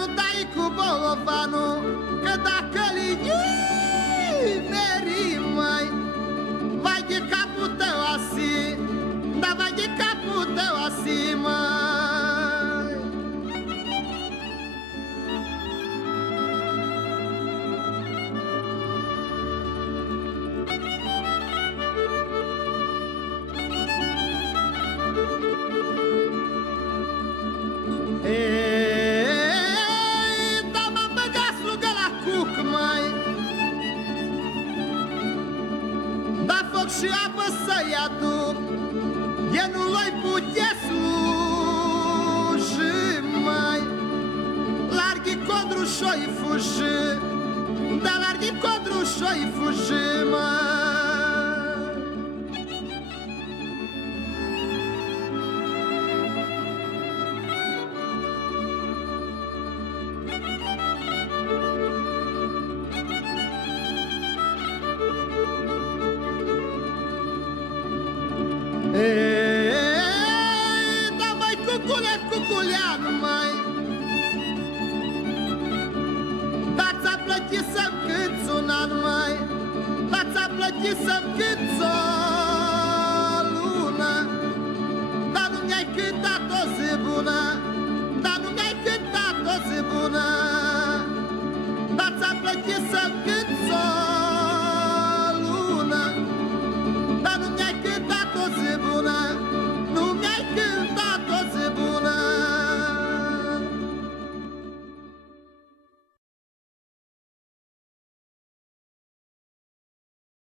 nu dai cu bolovanul, că dacă-l meri, mai vai de capul tău asi, da vai de capul tău asi, mai. Da m-am băgat slugă la cuc, mai da foc și apă să-i aduc, e nu l-oi putea sluji, mai larghi codru și-o-i fuji, da larghi codru și-o-i fuji, mai. Da mai cucule, cuculean, mai da ți-a plătit să-mi cânți un an, mai da ți-a plătit să-mi cânți o lună, dar nu mi-ai cântat o zi bună, dar nu mi-ai cântat o zi bună, da ți-a plătit să-mi cânți o